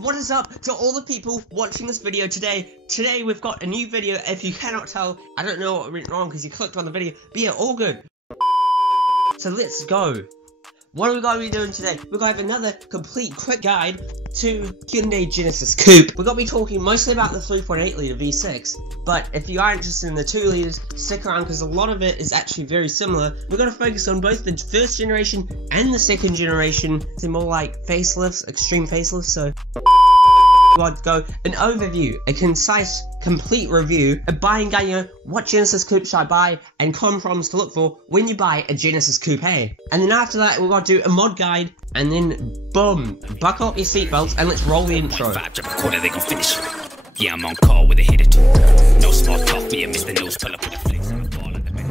What is up to all the people watching this video today? Today we've got a new video. If you cannot tell, I don't know what went wrong because you clicked on the video, but yeah, all good. So let's go. What are we going to be doing today? We're going to have another complete quick guide to Hyundai Genesis Coupe. We're going to be talking mostly about the 3.8 litre V6, but if you are interested in the 2 litres, stick around because a lot of it is actually very similar. We're going to focus on both the first generation and the second generation. They're more like facelifts, extreme facelifts, so we want to go an overview, a concise, complete review, a buying guide, you know, what Genesis Coupe should I buy, and common problems to look for when you buy a Genesis Coupe. And then after that, we're going to do a mod guide, and then boom, buckle up your seatbelts, and let's roll the intro. Yeah, I'm on call with a hit or two. No small talk, me and Mr. News, pull up with a flex on the ball at the back.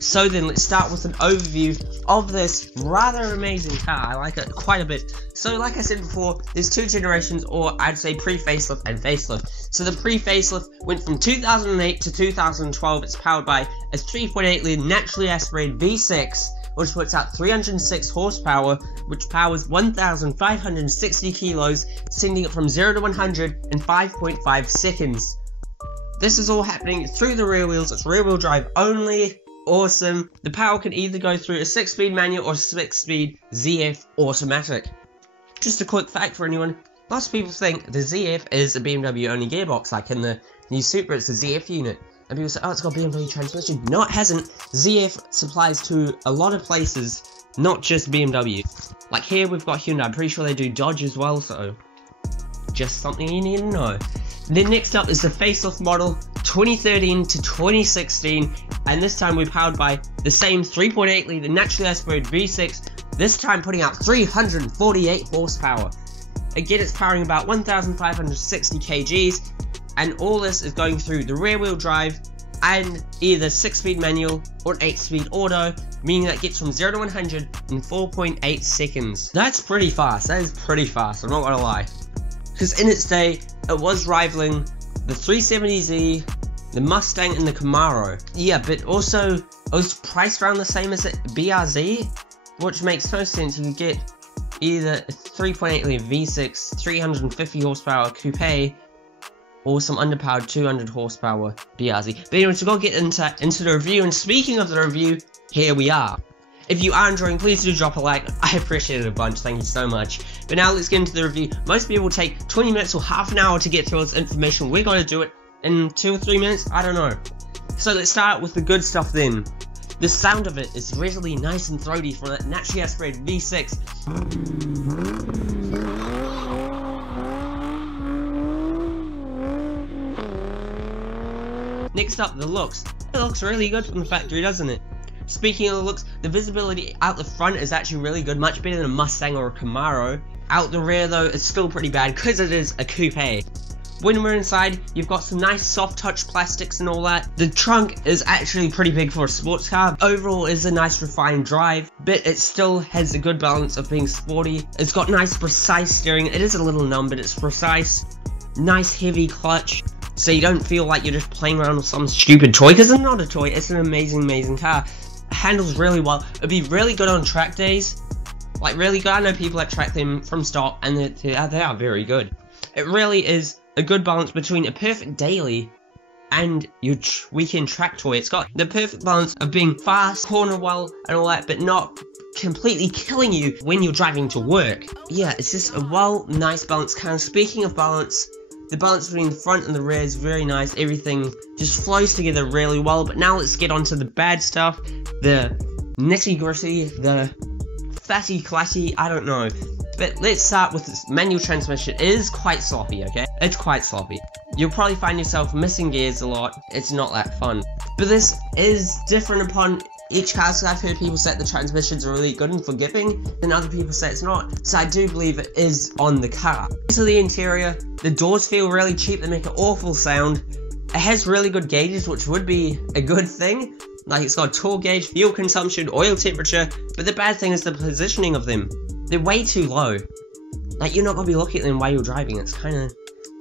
So then, let's start with an overview of this rather amazing car. I like it quite a bit. So like I said before, there's 2 generations, or I'd say pre-facelift and facelift. So the pre-facelift went from 2008 to 2012. It's powered by a 3.8 litre naturally aspirated V6, which puts out 306 horsepower, which powers 1,560 kilos, sending it from 0 to 100 in 5.5 seconds. This is all happening through the rear wheels. It's rear wheel drive only. Awesome. The power can either go through a 6-speed manual or 6-speed ZF automatic. Just a quick fact for anyone, lots of people think the ZF is a BMW only gearbox, like in the new Supra it's the ZF unit. And people say, oh, it's got BMW transmission. No, it hasn't. ZF supplies to a lot of places, not just BMW. Like here we've got Hyundai, I'm pretty sure they do Dodge as well, so just something you need to know. Then next up is the facelift model 2013 to 2016, and this time we're powered by the same 3.8 litre naturally aspirated V6, this time putting out 348 horsepower. Again, it's powering about 1,560 kgs, and all this is going through the rear wheel drive and either 6-speed manual or 8-speed auto, meaning that gets from 0 to 100 in 4.8 seconds. That's pretty fast. That is pretty fast, I'm not gonna lie. Because in its day, it was rivaling the 370Z, the Mustang, and the Camaro. Yeah, but also, it was priced around the same as the BRZ, which makes no sense. You can get either a 3.8 litre V6, 350 horsepower coupe, or some underpowered 200 horsepower BRZ. But anyway, so we'll get into the review, and speaking of the review, here we are. If you are enjoying, please do drop a like. I appreciate it a bunch, thank you so much. But now let's get into the review. Most people take 20 minutes or half an hour to get through this information. We're going to do it in 2 or 3 minutes, I don't know. So let's start with the good stuff then. The sound of it is really nice and throaty for that naturally aspirated V6. Next up, the looks. It looks really good from the factory, doesn't it? Speaking of the looks, the visibility out the front is actually really good, much better than a Mustang or a Camaro. Out the rear though, it's still pretty bad because it is a coupe. When we're inside, you've got some nice soft touch plastics and all that. The trunk is actually pretty big for a sports car. Overall, it's a nice refined drive, but it still has a good balance of being sporty. It's got nice precise steering. It is a little numb, but it's precise. Nice heavy clutch, so you don't feel like you're just playing around with some stupid toy, because it's not a toy, it's an amazing car. Handles really well. It'd be really good on track days, like really good. I know people that track them from stock, and they are very good. It really is a good balance between a perfect daily and your weekend track toy. It's got the perfect balance of being fast, corner well, and all that, but not completely killing you when you're driving to work. Yeah, it's just a nice balance car. Speaking of balance, the balance between the front and the rear is very nice. Everything just flows together really well. But now let's get on to the bad stuff. The nitty gritty, the fatty clatty, I don't know. But let's start with this manual transmission. It is quite sloppy, okay? It's quite sloppy. You'll probably find yourself missing gears a lot. It's not that fun. But this is different upon each car, so I've heard people say the transmissions are really good and forgiving, and other people say it's not, so I do believe it is on the car. So the interior, the doors feel really cheap, they make an awful sound. It has really good gauges, which would be a good thing. Like, it's got torque gauge, fuel consumption, oil temperature, but the bad thing is the positioning of them. They're way too low. Like, you're not going to be looking at them while you're driving. It's kind of...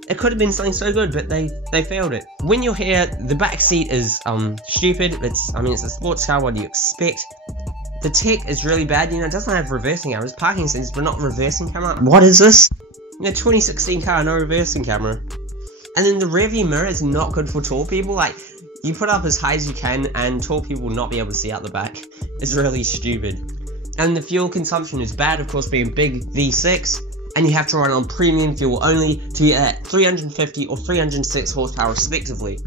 It could have been something so good, but they failed it. When you're here, the back seat is stupid. It's a sports car. What do you expect? The tech is really bad. You know, it doesn't have reversing cameras, parking sensors, but not reversing camera. What is this? know, 2016 car, no reversing camera. And then the rearview mirror is not good for tall people. Like, you put up as high as you can, and tall people will not be able to see out the back. It's really stupid. And the fuel consumption is bad, of course, being big V6, and you have to run on premium fuel only to get at 350 or 306 horsepower respectively.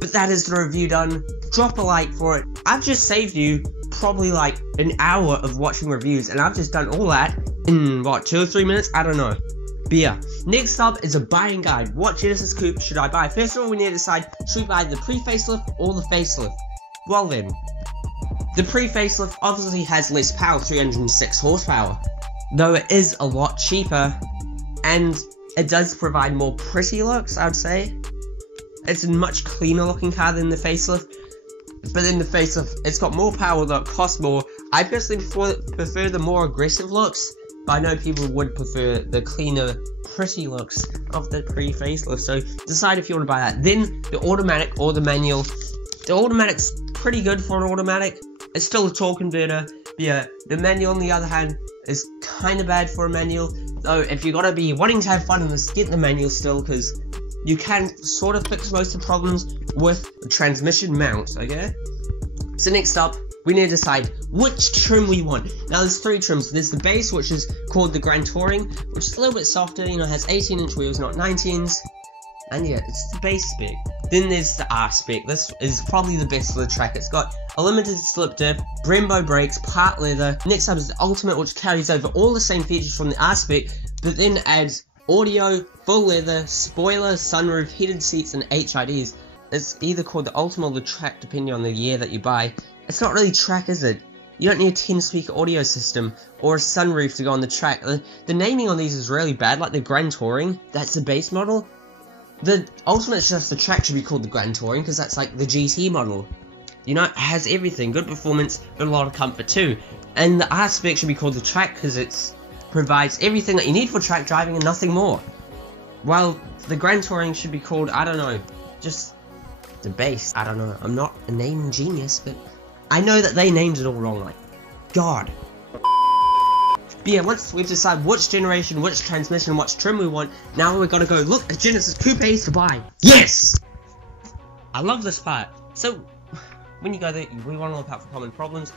But that is the review done. Drop a like for it. I've just saved you probably like an hour of watching reviews, and I've just done all that in what, 2 or 3 minutes? I don't know. But yeah, next up is a buying guide. What Genesis Coupe should I buy? First of all, we need to decide, should we buy the pre-facelift or the facelift? Well then, the pre-facelift obviously has less power, 306 horsepower, though it is a lot cheaper, and it does provide more pretty looks, I would say. It's a much cleaner looking car than the facelift, but in the facelift, it's got more power though it costs more. I personally prefer the more aggressive looks, but I know people would prefer the cleaner, pretty looks of the pre-facelift, so decide if you want to buy that. Then, the automatic or the manual. The automatic's pretty good for an automatic. It's still a torque converter, but yeah, the manual on the other hand is kind of bad for a manual, though if you're gonna be wanting to have fun in this, get the manual still, because you can sort of fix most of the problems with the transmission mount, okay? So next up, we need to decide which trim we want. Now there's 3 trims. There's the base, which is called the Grand Touring, which is a little bit softer, you know, has 18-inch wheels, not 19s. And yeah, it's the base spec. Then there's the R spec. This is probably the best for the track. It's got a limited slip diff, Brembo brakes, part leather. Next up is the Ultimate, which carries over all the same features from the R spec, but then adds audio, full leather, spoiler, sunroof, heated seats, and HIDs. It's either called the Ultimate or the Track, depending on the year that you buy. It's not really Track, is it? You don't need a 10-speaker audio system or a sunroof to go on the Track. The naming on these is really bad, like the Grand Touring, that's the base model. The Ultimate's just the Track, should be called the Grand Touring, because that's like the GT model. You know, it has everything, good performance, but a lot of comfort too. And the R spec should be called the Track, because it provides everything that you need for track driving and nothing more. While the Grand Touring should be called, I don't know, just the base. I don't know, I'm not a name genius, but I know that they named it all wrong, like, God. But yeah, once we've decided which generation, which transmission, which trim we want, now we're gonna go look at Genesis Coupes to buy. Yes! I love this part. So, when you go there, we want to look out for common problems.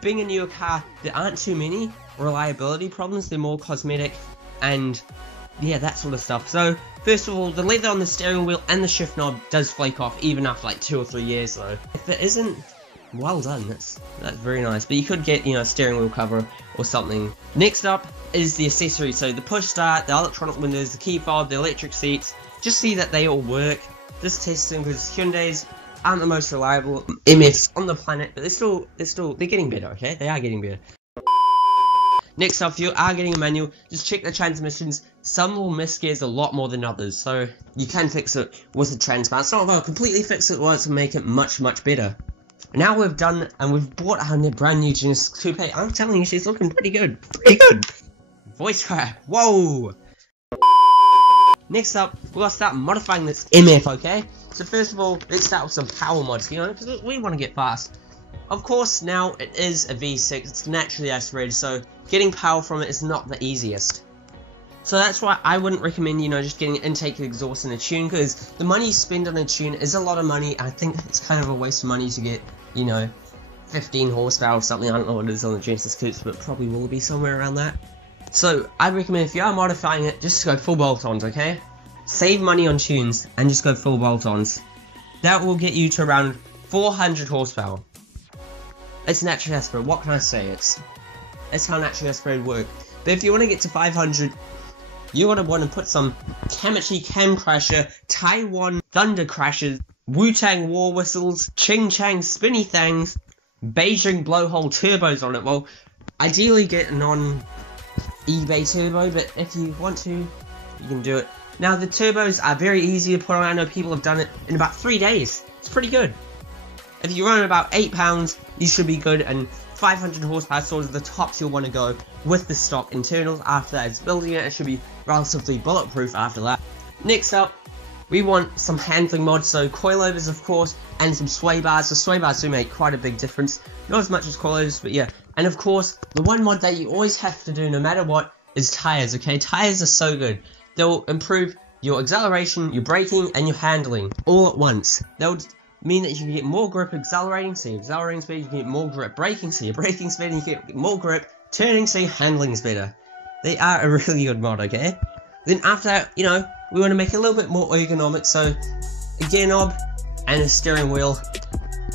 Being a newer car, there aren't too many reliability problems, they're more cosmetic, and yeah, that sort of stuff. So, first of all, the leather on the steering wheel and the shift knob does flake off, even after like 2 or 3 years though. If it isn't, well done, that's very nice, but you could get, you know, a steering wheel cover or something. Next up is the accessories, so the push start, the electronic windows, the key fob, the electric seats. Just see that they all work. This testing, because Hyundai's aren't the most reliable MFs on the planet, but they're getting better, okay? They are getting better. Next up, if you are getting a manual, just check the transmissions. Some will miss gears a lot more than others, so you can fix it with a transmat. It's not about completely fix it, or to make it much, much better. Now we've done, and we've bought our brand new Genesis Coupe. I'm telling you, she's looking pretty good. Pretty good. Voice crack. Whoa. Next up, we're gonna start modifying this MF, okay? So first of all, let's start with some power mods, you know, because we want to get fast. Of course, now it is a V6, it's naturally aspirated, so getting power from it is not the easiest. So that's why I wouldn't recommend, you know, just getting an intake exhaust and a tune, because the money you spend on a tune is a lot of money. I think it's kind of a waste of money to get, you know, 15 horsepower or something. I don't know what it is on the Genesis Coupes, but probably will be somewhere around that. So I'd recommend, if you are modifying it, just go full bolt-ons, okay? Save money on tunes and just go full bolt-ons. That will get you to around 400 horsepower. It's naturally aspirated. What can I say? It's how naturally aspirated work. But if you want to get to 500, you're going to want to put some Kamachi Cam Crasher, Taiwan Thunder Crashers, Wu-Tang War Whistles, Ching Chang Spinny Things, Beijing Blowhole Turbos on it. Well, ideally get a non-eBay turbo, but if you want to, you can do it. Now, the turbos are very easy to put on. I know people have done it in about 3 days. It's pretty good. If you run about 8 pounds, you should be good, and 500 horsepower sort of the tops you'll want to go with the stock internals. After that, it's building it. It should be relatively bulletproof after that. Next up, we want some handling mods, so coilovers of course, and some sway bars. The sway bars do make quite a big difference. Not as much as coilovers, but yeah. And of course, the one mod that you always have to do no matter what is tires, okay? Tires are so good. they'll improve your acceleration, your braking, and your handling all at once. They'll mean that you can get more grip accelerating, so your accelerating speed, you can get more grip braking, so your braking speed, and you can get more grip turning, so your handling's better. They are a really good mod, okay? Then after that, you know, we want to make it a little bit more ergonomic, so a gear knob and a steering wheel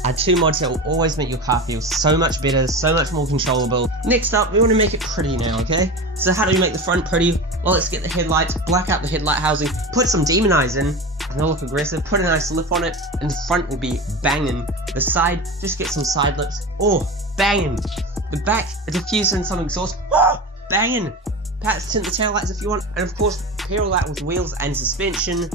are two mods that will always make your car feel so much better, so much more controllable. Next up, we want to make it pretty now, okay? So how do we make the front pretty? Well, let's get the headlights, black out the headlight housing, put some demon eyes in, and they'll look aggressive, put a nice lip on it, and the front will be banging. The side, just get some side lips, oh, banging. The back, a diffuser and some exhaust, oh, banging. Perhaps tint the taillights if you want, and of course, pair all that with wheels and suspension,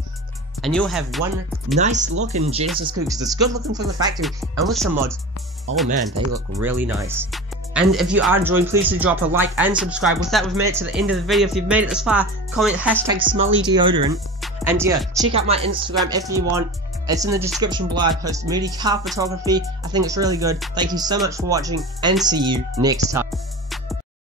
and you'll have one nice looking Genesis Coupe, because it's good looking from the factory, and with some mods, oh man, they look really nice. And if you are enjoying, please do drop a like and subscribe. With that, we've made it to the end of the video. If you've made it this far, comment hashtag Smully Deodorant. And yeah, check out my Instagram if you want. It's in the description below. I post moody car photography. I think it's really good. Thank you so much for watching, and see you next time.